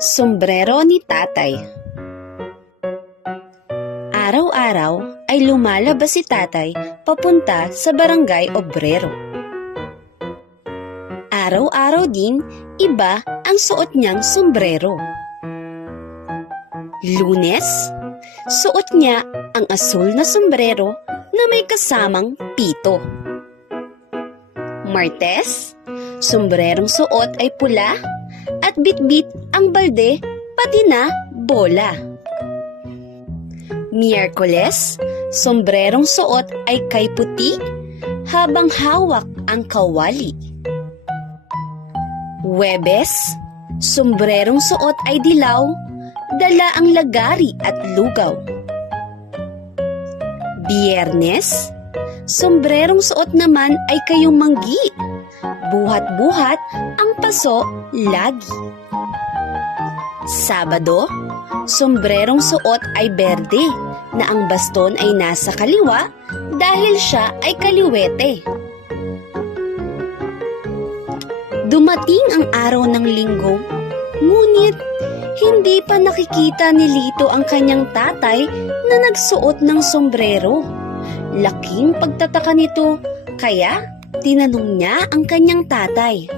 Sombrero ni Tatay. Araw-araw ay lumalabas si Tatay papunta sa barangay obrero. Araw-araw din, iba ang suot niyang sombrero. Lunes, suot niya ang asul na sombrero na may kasamang pito. Martes, sombrerong suot ay pula at bitbit ang balde pati na bola. Miyerkules, sombrerong suot ay kay puti habang hawak ang kawali. Huwebes, sombrerong suot ay dilaw, dala ang lagari at lugaw. Biyernes, sombrerong suot naman ay kayong manggi, buhat-buhat ang paso lagi. Sabado, sombrerong suot ay berde na ang baston ay nasa kaliwa dahil siya ay kaliwete. Dumating ang araw ng linggo, ngunit hindi pa nakikita ni Lito ang kanyang tatay na nagsuot ng sombrero. Laking pagtataka nito, kaya tinanong niya ang kanyang tatay.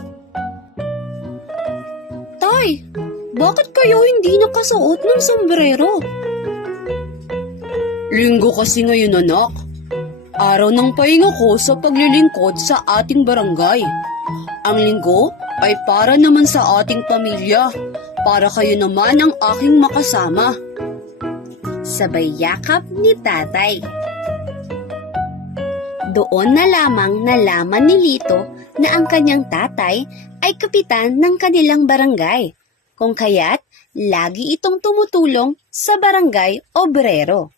Tay, bakit kayo hindi nakasuot ng sombrero? Linggo kasi ngayon, anak. Araw ng pahinga ko sa paglilingkod sa ating barangay. Ang linggo ay para naman sa ating pamilya, para kayo naman ang aking makasama. Sabay yakap ni Tatay. Doon na lamang nalaman ni Lito na ang kanyang tatay ay kapitan ng kanilang barangay, kung kaya't lagi itong tumutulong sa barangay obrero.